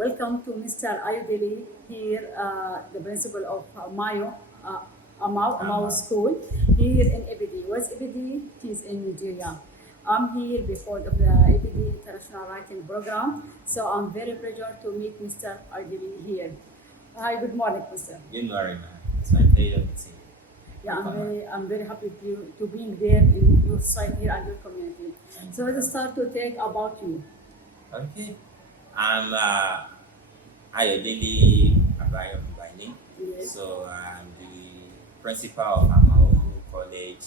Welcome to Mr. Ayodele here, the principal of Amao School here in Ebedi. Where's Ebedi? It is in Nigeria. I'm here before the Ebedi International Writing Program, so I'm very pleased to meet Mr. Ayodele here. Hi, good morning, Mr. Good morning, man. It's my pleasure to see you. Yeah, I'm very happy to being there in your site here and your community. So let's start to take about you. Okay. I'm Ayodele by name. Yes. So I'm the principal of Amao College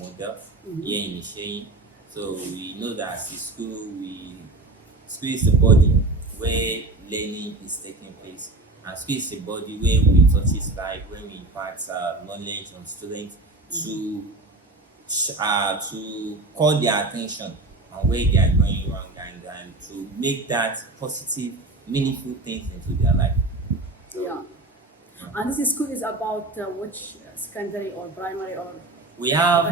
Model here in Iseyin. So we know that as a school, school is the body where learning is taking place. And school is a body where we touch its life, when we impart knowledge on students to call their attention on where they are going wrong and to make that positive, meaningful things into their life. Yeah. And this school is about which secondary or primary or? We have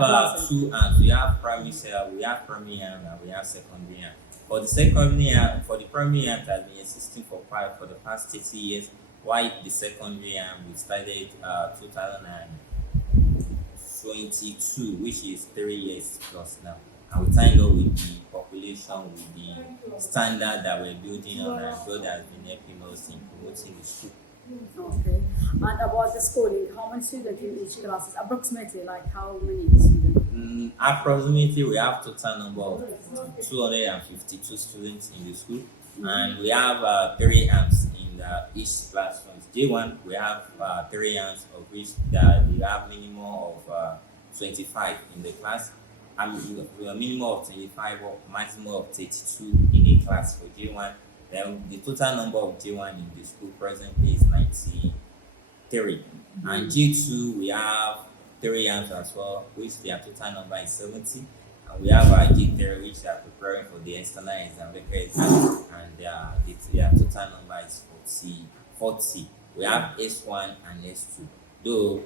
two arms. We have primary, we have primary arm, and we have secondary arm. For the secondary arm, for the primary arm, has been existing for the past 30 years. While the secondary arm we started 2022, which is 3 years plus now. And we thank God with the population, with the standard that we're building on, and God has been helping us in promoting the school. Okay. And about the schooling, how many students in each class? Approximately, like how many students? Approximately, we have total number of 252 students in the school, and we have 3 arms in each classroom. J1, we have 3 arms, of which we have minimum of 25 in the class. We have minimum of 25 or maximum of 32 in a class for J1. Then the total number of J1 in the school presently is 93. And J2, we have 3 arms as well, which their total number is 70. And we have our J3, which are preparing for the external exam, and their total number is 40. We have S1 and S2. Though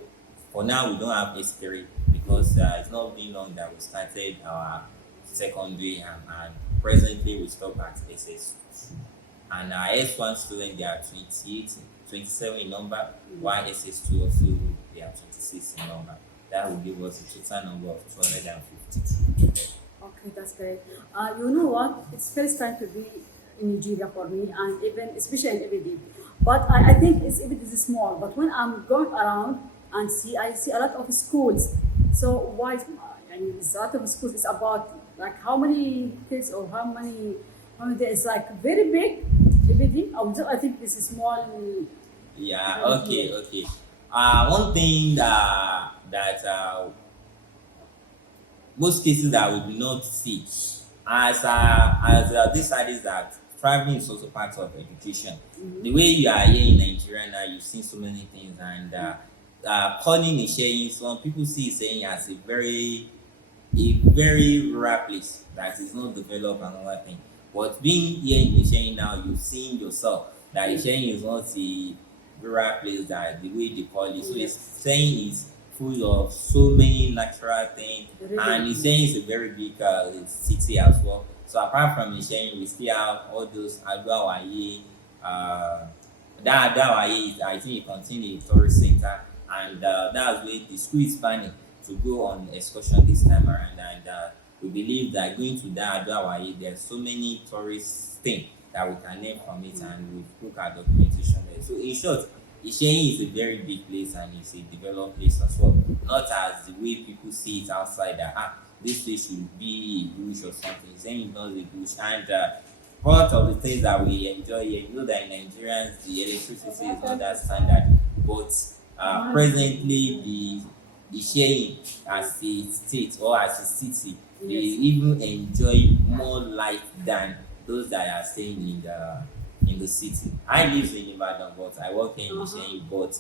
for now we don't have S3 because it's not been long that we started our secondary and presently we stop at SS2. And our S1 students, they are 27 in number, while SS2 also they are 26 in number. That will give us a total number of 252. Okay, that's great. You know what? It's first time to be in Nigeria for me, and even especially in Ebedi. But I think Ebedi is small. But when I'm going around and I see a lot of schools. So why? I mean, a lot of schools. It's about like how many kids or how many there is like very big Ebedi. I think this is small. Yeah. Okay. One thing that most cases that we do not see as this side is that traveling is also part of education. The way you are here in Nigeria now, you've seen so many things, and calling Iseyin, some people see Iseyin as a very rural place that is not developed and all that thing. But being here in Iseyin now, you've seen yourself that Iseyin is not a rural place that the way they call it. So Iseyin is full of so many natural things, and Iseyin is a very big city as well. So apart from Iseyin, we still have all those Agbawaye, Dawaye, I think it contains a tourist center, and that's where the school is planning to go on excursion this time around. And we believe that going to Dawaye, there's so many tourist things that we can learn from it, and we look at documentation there. So in short, Iseyin is a very big place and it's a developed place as well. Not as the way people see it outside that this place should be a bush or something. Iseyin is not a bush. And part of the things that we enjoy here, you know that in Nigerians the electricity is not that standard. But presently the Iseyin as a state or as a city, they even enjoy more light than those that are staying in the city. I live in Ibadan, but I work in Iseyin. But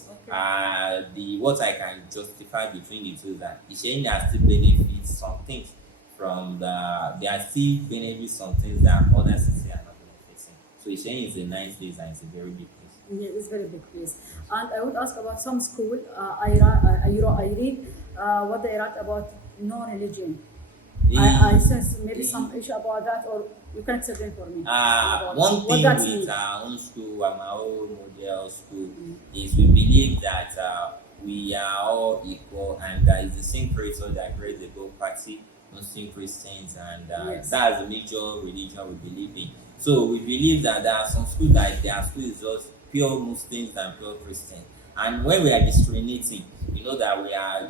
what I can justify between the two is that Iseyin has still benefits some things from they are still benefits some things that other cities are not benefiting. So Iseyin is a nice place and it's a very big place. Yeah, it's a very big place. And I would ask about some school. I read what they write about no religion. I sense maybe some issue about that, or you can explain for me. One what thing that with means. our own school, Amao Model School, is we believe that we are all equal, and it's the same creator that created the both party, Muslim Christians, and Yes. that's the major religion we believe in. So we believe that there are some schools that their school is just pure Muslims and pure Christians. And when we are discriminating, we know that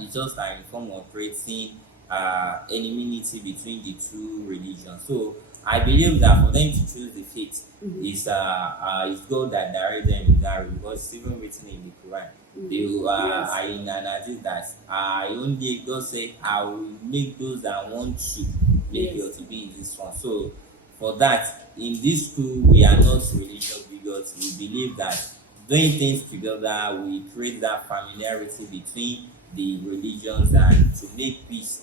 it's just like a form of creating enmity between the two religions. So I believe that for them to choose the faith is God that directed them in that way, because it's even written in the Quran. They are in an hadith that I only God say I will make those that want to make you to be in this one. So for that, in this school we are not religious bigots. We believe that doing things together we create that familiarity between the religions and to make peace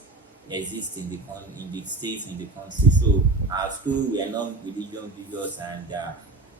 exist in the states, in the country. So our school, we are not religion bigots, and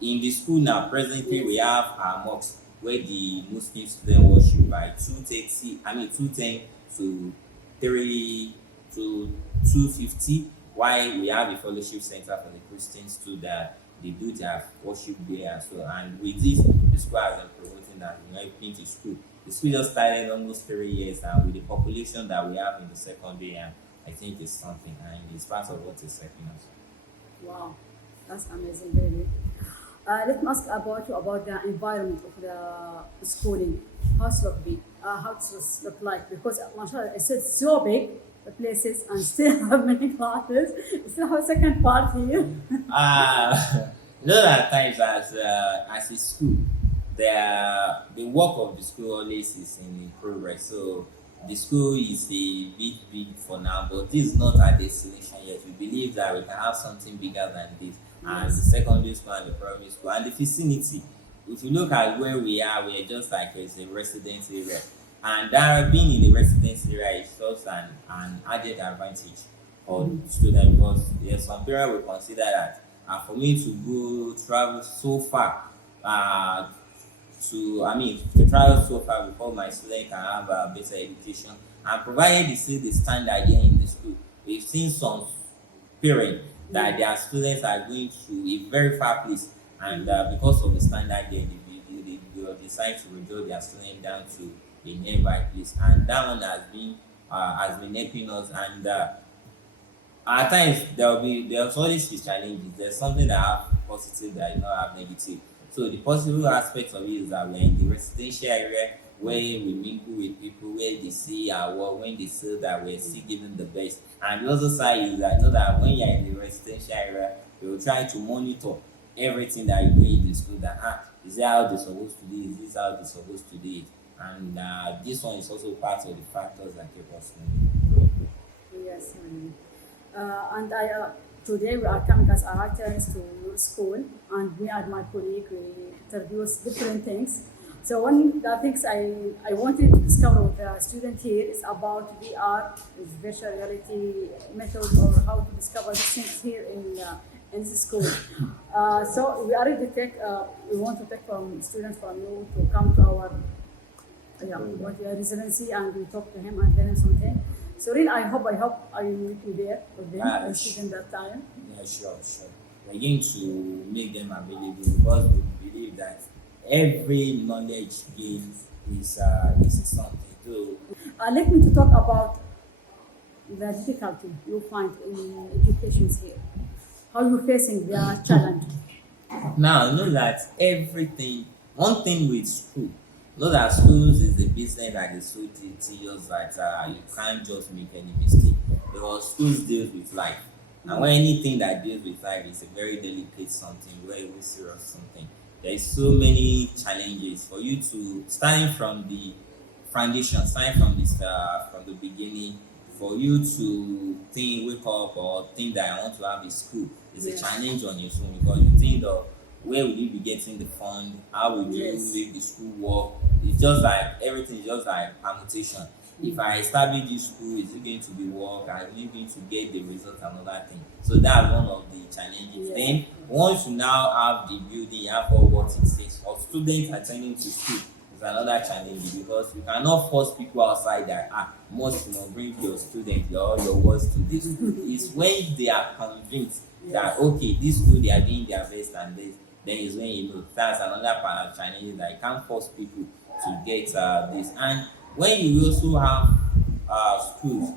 in the school now presently we have our mosque where the Muslim students worship by 2:10 to 3 to 2:50, while we have a fellowship center for the Christians too that they do their worship there as well. And with this, the school has been promoting that helping the school. The school just started almost 3 years, and with the population that we have in the secondary, and I think it's something, and it's part of what is helping us. Wow, that's amazing, really. Let me ask about you about the environment of the schooling. How's it be? How it's look like? Because mashallah, it's so big, the places, and still have many classes. Still have a second part here. At times as a school, the work of the school always is in progress. So the school is a big for now, but this is not our destination yet. We believe that we can have something bigger than this. And the secondary school and the primary school and the vicinity. If you look at where we are just like it's a residence area. And that being in the residence area is just an added advantage for students, because there's some parents will consider that for me to go travel so far to travel so far before my student can have a better education, and provided they see the standard here in the school. We've seen some parents that their students are going to a very far place, and because of the standard there, they will decide to withdraw their student down to a nearby place, and that one has been helping us. And at times there's always these challenges. There's something that have positive that have negative. So the positive aspect of it is that we're in the residential area where we mingle with people, where they see our work, when they see that we're still giving the best. And the other side is that that when you're in the residential area, they will try to monitor everything that you do in the school. That is that how they're supposed to do it? Is this how they're supposed to do it? And this one is also part of the factors that keep us moving. Yes, and today we are coming as writers to your school, and me and my colleague we introduce different things. So one of the things I wanted to discover with the student here is about VR, is virtual reality method, or how to discover these things here in the school. So we already we want to take from students from you to come to our residency, and we talk to him and tell him something. So really, I hope I will be there with them and student that time. Yeah, sure. We're going to make them available because we believe that every knowledge gained is something. So let me to talk about the difficulty you find in education here. How you facing the challenge? Now, know that one thing with school, know that schools is a business that is so tedious that you can't just make any mistake. Because schools deal with life. And when anything that deals with life is a very delicate something, very serious something, there is so many challenges for you to, starting from the foundation, starting from the beginning, for you to wake up or think that I want to have a school is a challenge on your own, because you think of where will you be getting the fund, how will you make the school work. It's just like everything is just like permutation. If I establish this school, is it going to be work? Are you going to get the result and all that thing? So that's one of the challenges. Then once you now have the building, you have all what it takes. Or students attending to school, it's is another challenge because you cannot force people outside that must bring your student or your words to this school. It's when they are convinced that okay, this school they are doing their best and this, then is when you know that's another part of challenge that you can't force people to get this. And when you also have schools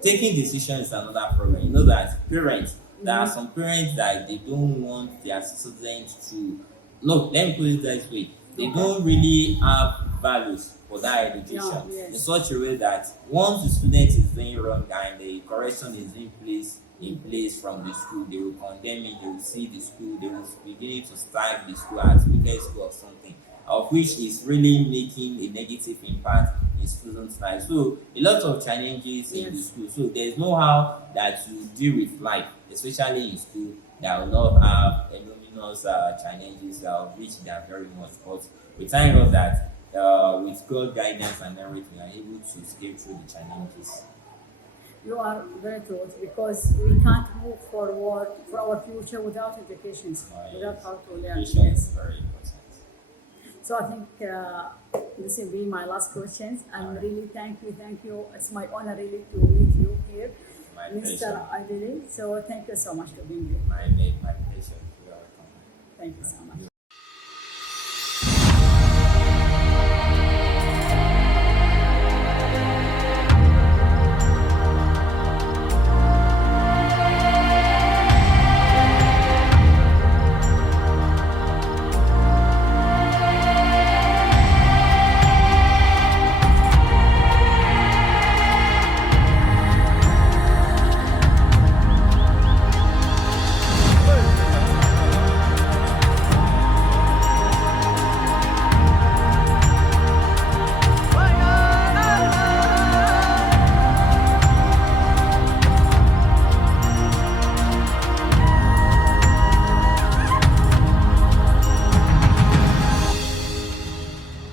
taking decisions is another problem. You know that parents, there are some parents that they don't want their students to. No, let me put it this way: they don't really have values for that education in such a way that once the student is doing wrong and the correction is in place from the school, they will condemn it, they will see the school, they will begin to start the school as wicked school or something, of which is really making a negative impact in students' lives. So a lot of challenges in the school. So there's no how that you deal with life, especially in school, that will not have enormous challenges, of which there are very much. But we thank God that with God guidance and everything, we are able to escape through the challenges. You are very true because we can't move forward for our future without education, without how to learn. Education is very important. So I think this will be my last questions. And really thank you. It's my honor really to meet you here, Mr. Ayodele. So thank you so much for being here. My pleasure. Thank you so much.